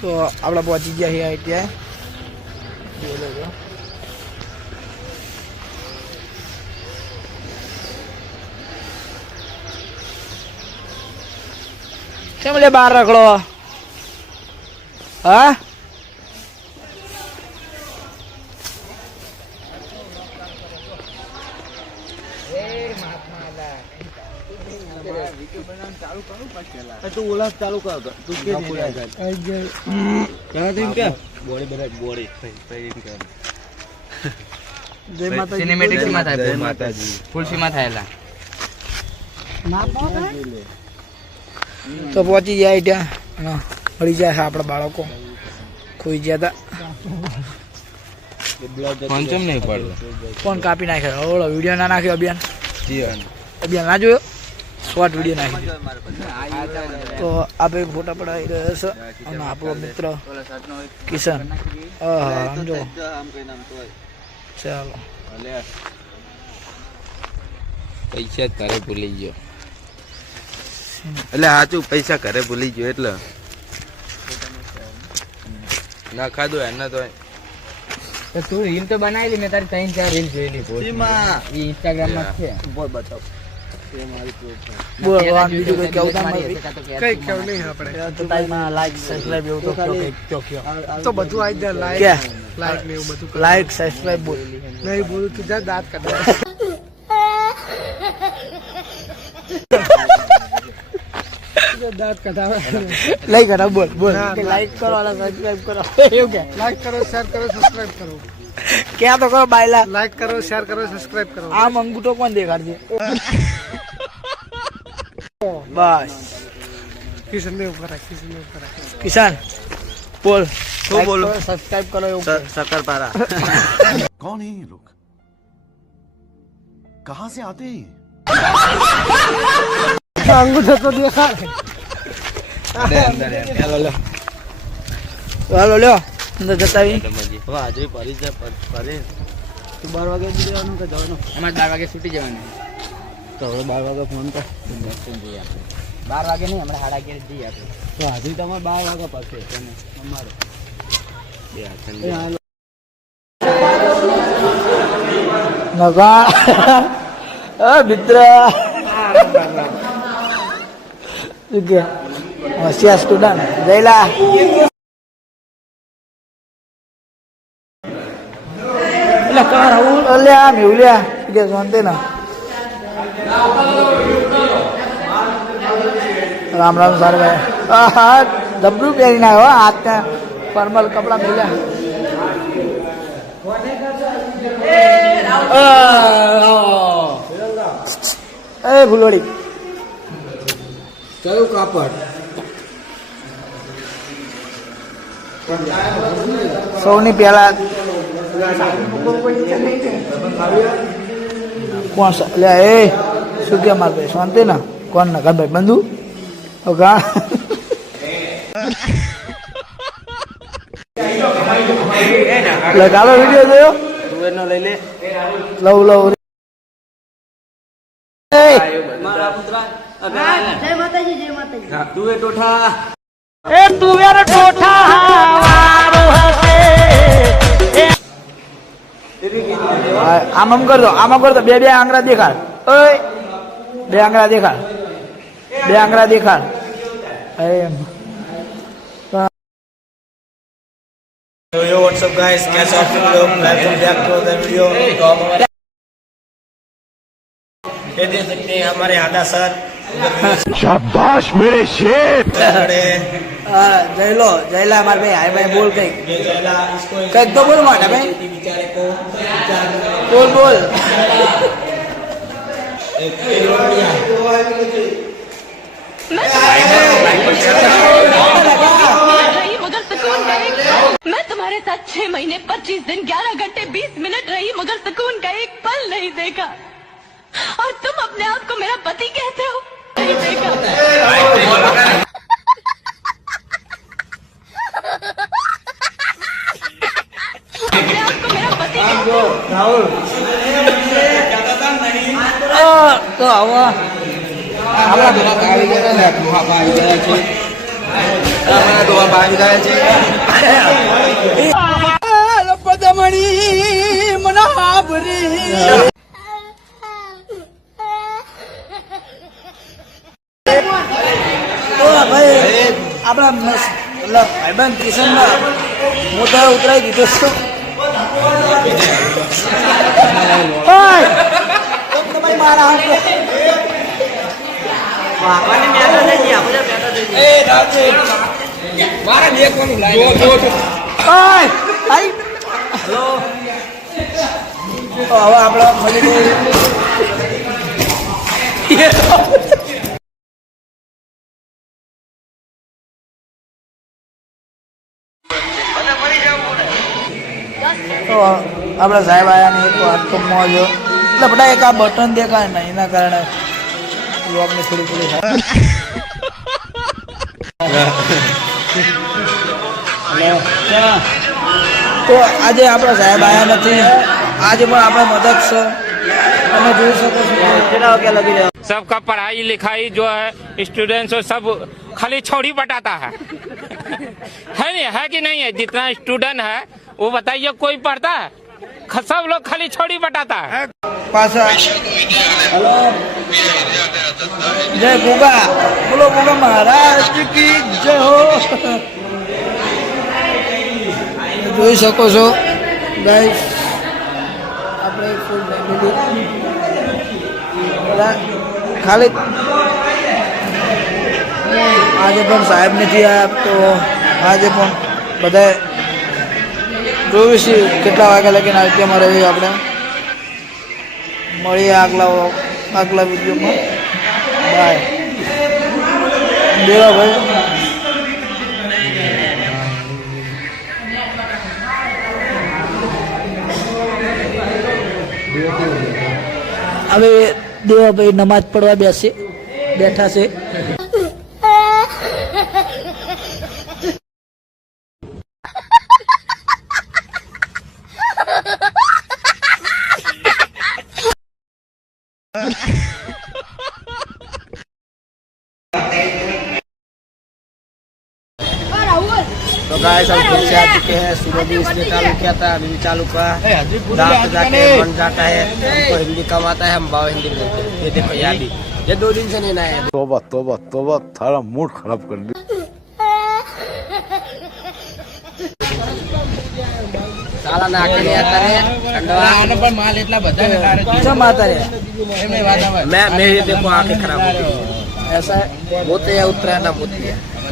તો આપણે પહોંચી ગયા છીએ ત્યાં જોઈ લેજો કેમ લે બહાર રખડો? હા? તું ઓલા ચાલુ કર તું. કે કે? બોડી બધા બોડી. જય માતાજી. સિનેમેટિકમાં થાય. જય માતાજી. ફૂલ સીમાં થયેલા. તો પહોંચી જાય ત્યાં. હા, મળી જાય છે આપણા બાળકો. ખોઈ ગયા હતા કોણ નહીં પડતો ફોન કાપી નાખ્યો. ઓલો વીડિયો ના નાખ્યો અભિયાન. અભિયાન ના જોયો? શોર્ટ વીડિયો નાખી તો આપણે ફોટા પડાવી રહ્યો છે અને આપણો મિત્ર કિશન. હા સમજો. ચાલો. પૈસા તારે ભૂલી ગયો. એટલે સાચું પૈસા ઘરે ભૂલી ગયો એટલે. ના ખાધું એને તો તું રીલ તો બનાવેલી મેં તારી ત્રણ ચાર રીલ જોયેલી ઇન્સ્ટાગ્રામમાં. છે. બોલ બતાવ. બોલ આમ બીજું કઈ કેવું તમારે? કઈ કેવું નહીં આપણે. તો તારીમાં લાઈક સબસ્ક્રાઇબ એવું તો કયો કયો કયો તો બધું આવી જાય લાઈક લાઈક ને એવું બધું લાઈક સબસ્ક્રાઇબ બોલ. નહીં બોલું તું જા દાંત કાઢવા દાંત કઢાવે લઈ કઢાવ બોલ બોલ. લાઈક કરો સબસ્ક્રાઇબ કરો એવું કે લાઈક કરો શેર કરો સબસ્ક્રાઇબ કરો. ક્યાં તો કરો બાયલા લાઈક કરો શેર કરો સબસ્ક્રાઇબ કરો આમ અંગૂઠો કોણ દેખાડશે બસ કિશન ને ઉપર રાખ કિશન ને ઉપર રાખ કિસાન બોલ શું બોલું? સબસ્ક્રાઇબ કરો એવું કે. શક્કરપારા कौन है ये लोग कहां से आते हैं ये? અંગૂઠો તો દેખાડે હાલો લ્યો અંદર જતા આવી હવે આજે પરી જ ફરી. તું બાર વાગે જવાનું કે જવાનું? અમારે બાર વાગે છૂટી જવાનું. તો હવે બાર વાગે ફોન કર. બાર વાગે નહીં હમણાં સાડા અગિયાર જઈએ આપણે તો આજે તમારે બાર વાગે પડશે તમે અમારે. મિત્ર. હોશિયાર સ્ટુડન્ટ જયલા. કાર આવું અલ્યા મેવલ્યા કે શાંતિ ના રામ રામ સર ભાઈ હા હા ડબલું પહેરીને આવ્યો હો, હાથને ફોર્મલ કપડાં મેલ્યા એ ફૂલોડી કયું કાપડ સૌની પહેલા કોણ છે? લે એ શું કે મારે શાંતિ ના? કોણ ના? ભાઈ બંધુ? ગા એટલે કાલો વીડિયો જોયો? લઈ લે લવ લવ એ ટોઠા. એ તુવેર ટોઠા આમ આમ કરતો આમ આમ કરતો બે બે આંગળા દેખાડ ઓય બે આંગળા દેખાડ બે આંગળા દેખાડ એમ तो यो व्हाट्सअप गाइस कैसे आप सब लोग welcome back to the video तो हम हमारे ये देख सकते हैं हमारे आदा सर शाबाश मेरे शेर। जयलो जयला हमारे भाई आए भाई बोल कहीं। कहीं तो बोल माटा भाई। बोल बोल। मैं तुम्हारे साथ छह महीने पच्चीस दिन ग्यारह घंटे बीस मिनट रही मगर सुकून का एक पल नहीं देखा। और तुम अपने आप को मेरा पति कहते हो? રાહુલ. તો આવો છે આપણા દોવા આવી ગયા છે મને હાબરી ભાઈ આપણા ભાઈબંધ કિશનમાં મોટા ઉતરાઈ દીધો છે! મારા! હવે આપણા મળી તો આપણા સાહેબ આવ્યા ને એક વાત તો મોજ એટલે બધા એક આ બટન દેખાય ને એના કારણે બ્લોગની થોડી થોડી થાય તો આજે આપણા સાહેબ આવ્યા નથી આજે પણ આપણે મદદ છે તમે જોઈ શકો છો કેટલા વાગ્યા લગી રહ્યા सबका पढ़ाई लिखाई जो है स्टूडेंट्स वो सब खाली छोड़ी बटाता है है नहीं है कि नहीं है जितना स्टूडेंट है वो बताइए कोई पढ़ता है ख- सब लोग खाली छोड़ी बटाता है પાછા હલો જય ગોગા બોલો ગોગા મહારાજ કી જય હો જોઈ શકો છો ગાઈસ આપણે ફૂલ ફેમિલી બધા ખાલી આજે પણ સાહેબ નથી આવ્યા તો આજે પણ બધા છે કેટલા વાગ્યા લગીને આરતીમાં રહીએ આપણે? મળીએ આગલા આગલા વિડીયોમાં. બાય દેવાભાઈ હવે દેવાભાઈ નમાજ પડવા બેસે બેઠા છે. तो गाइस हम फिर से आ चुके हैं सुबह भी इसने चालू किया था अभी भी चालू करा रात जाके मन जाता है हमको हिंदी कम आता है हम बाव हिंदी बोलते हैं ये देखो यहाँ भी ये दो दिन से नहीं नया है तोबा तोबा तोबा थारा मूड खराब कर दिया साला नाके नहीं आता है ठंडवा પણ માલ એટલા બધા ને તારે કેમ आता रे એમને વાત આવે मैं मेरी देखो आंखें खराब हो गई ऐसा है मोते या उत्तरायण मोती है ठीक है तो घर पे जा रहा है अगर बता रहे हैं अभी मेरी बस आएगी ना हाँ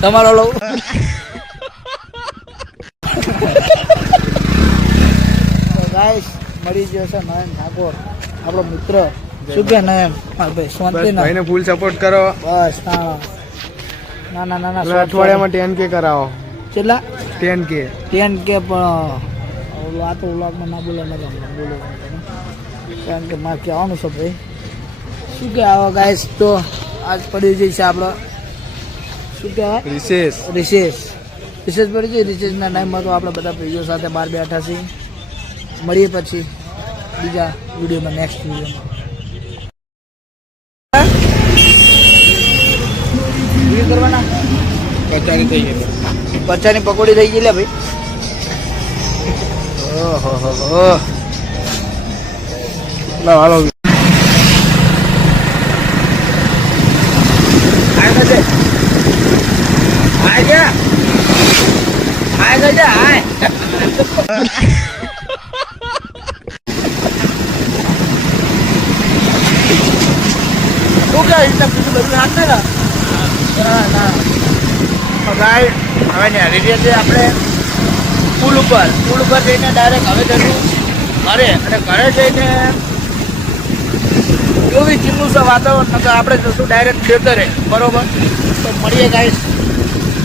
તમારો લો ગાઈસ મળી ગયો છે નયન ઠાકોર આપણો મિત્ર. શું કે નયન? હા ભાઈ શાંતિ ના? ભાઈને ફૂલ સપોર્ટ કરો. બસ ના ના ના ના ના અઠવાડિયામાં ટેન કે કરાવો. કેટલા? ટેન કે. ટેન કે પણ ઓલું આ તો વ્લોગમાં ના બોલે ના બોલો કારણ કે મારે કહેવાનું છે ભાઈ. શું કે આવો ગાઈસ તો આજ પડી જઈ છે આપણો શું કહેવાય? રિસેસ રિસેસ રિસેસ પડી છે રિસેસના ટાઈમમાં તો આપણે બધા ભાઈઓ સાથે બહાર બેઠા છીએ. મળીએ પછી બીજા વિડીયોમાં નેક્સ્ટ વિડીયોમાં. કરવાના પચાસ થઈ ગઈ પચાની પકોડી થઈ ગઈ લે ભાઈ. ઓહો હો હો. તું કે એટલે પુલ ઉપર પુલ ઉપર જઈને ડાયરેક્ટ હવે જશું ઘરે. અને ઘરે જઈને જો બી છે વાતાવરણ? આપણે જશું ડાયરેક્ટ ખેતરે. બરોબર? તો મળીએ guys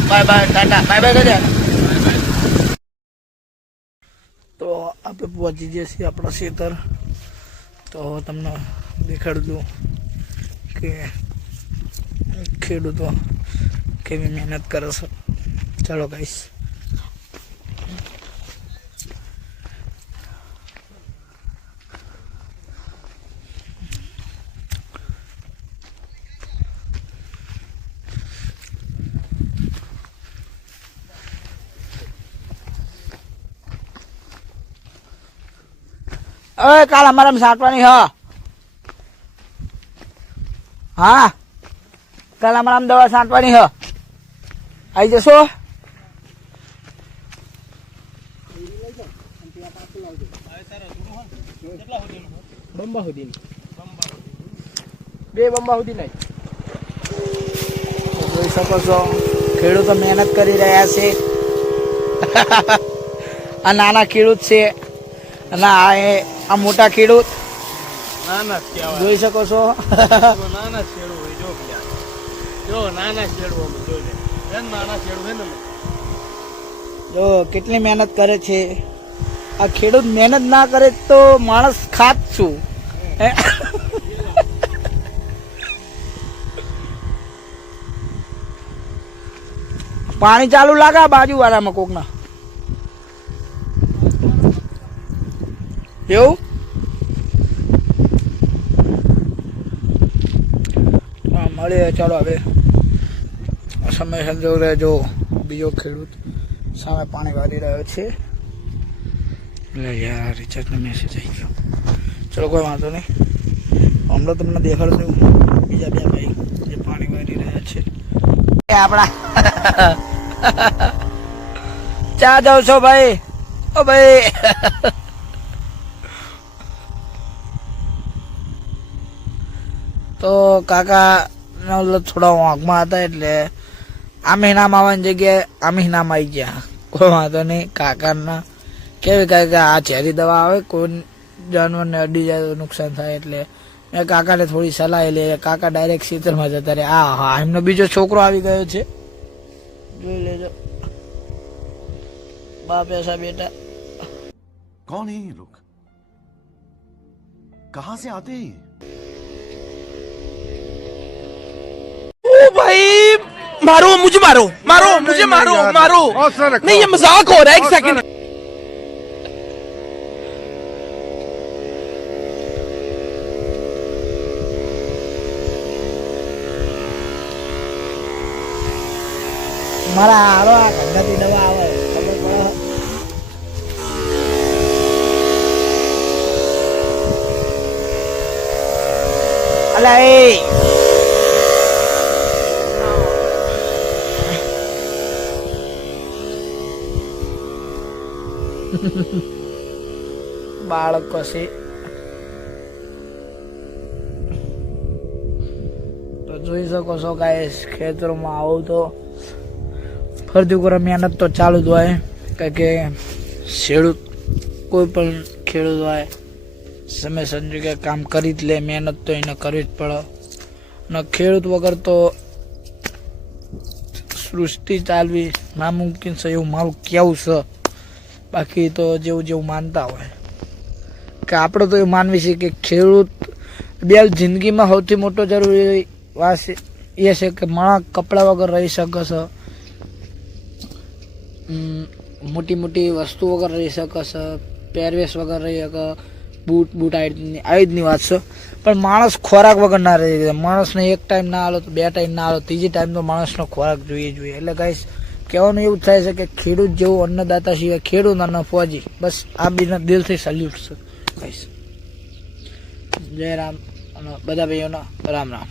bye bye tata. Bye bye કજા તો આપણે પહોંચી જઈએ છીએ આપણા ખેતર. તો તમને દેખાડજો કે ખેડૂતો કેવી મહેનત કરે છે. ચાલો ગાઈસ અરે કાલ અમારે સાંટવાની હ. હા. કાલ અમારે દવા સાંટવાની હ. આવી જશો? બંબા સુધી બે બંબા સુધી નહીં. જોઈ શકો છો. ખેડૂતો મહેનત કરી રહ્યા છે. આ નાના ખેડૂત છે. અને આ એ આ મોટા ખેડૂત. નાના જોઈ શકો છો. નાના ખેડૂત હોય જો જો નાના શેડું અમે જો લે નાના શેડું હે ને જો કેટલી મહેનત કરે છે. આ ખેડૂત મહેનત ના કરે તો માણસ ખાત છું? પાણી ચાલુ લાગે બાજુ વાળામાં કોકના. એવું? મળીએ. ચાલો હવે. સમય સંજોગ રહેજો. બીજો ખેડૂત સામે પાણી વાળી રહ્યો છે. એટલે યાર રિચાર્જનો મેસેજ આવી ગયો. ચલો, કોઈ વાંધો નહીં. હમણાં તમને દેખાડશું બીજા બે ભાઈ જે પાણી વાળી રહ્યા છે. આપણા. ચા જાવ છો ભાઈ? ઓ ભાઈ. તો કાકા થોડા વાંકમાં હતા એટલે આ મહિનામાં આવવાની જગ્યાએ આ મહિનામાં આવી ગયા. કોઈ વાંધો નહીં, કાકાના કેવી કાકા આ ચેરી દવા આવે, કોઈ જાનવરને અડી જાય તો નુકસાન થાય એટલે મેં કાકાને થોડી સલાહ લે કાકા ડાયરેક્ટ સીતરમાં જતા રહે આ, હા, એમનો બીજો છોકરો આવી ગયો છે. જોઈ લેજો. બાપ એસા બેટા. કોણ હે લોક કહા સે આતે હે भाई मारो मुझे मारो मारो मुझे मारो मारो हौसला रखो नहीं ये मजाक हो रहा है एक सेकंड મારા હારો આ ગંગાથી દવા આવે ખબર પડે અલા એ બાળકો છે. તો જોઈ શકો છો ગાઈસ, ખેતરોમાં આવું તો ફરતી ઉપર મહેનત તો ચાલુ જ હોય, કારણ કે ખેડૂત કોઈ પણ ખેડૂત હોય, સમય સંજોગે કામ કરી જ લે, મહેનત તો એને કરવી જ પડે. અને ખેડૂત વગર તો સૃષ્ટિ ચાલવી નામુમકિન છે, એવું મારું કેવું છે. બાકી તો જેવું જેવું માનતા હોય. કે આપણે તો એ માનવી છે કે ખેડૂત બે જિંદગીમાં સૌથી મોટો જરૂરી વાત એ છે કે માણસ કપડા વગર રહી શકે છે. મોટી મોટી વસ્તુ વગર રહી શકે છે. પહેરવેશ વગર રહી શકે. બૂટ બૂટ આવી આવી રીતની વાત છે. પણ માણસ ખોરાક વગર ના રહી. જાય માણસને એક ટાઈમ ના આલો તો બે ટાઈમ ના આલો. ત્રીજી ટાઈમ તો માણસનો ખોરાક જોઈએ જોઈએ. એટલે ગાઈસ કહેવાનું એવું થાય છે કે ખેડૂત જેવું અન્નદાતા સિવાય ખેડૂત અને ફોજી બસ આ બીના દિલથી સલ્યુટ છે. જય રામ અને બધા ભાઈઓના રામ રામ.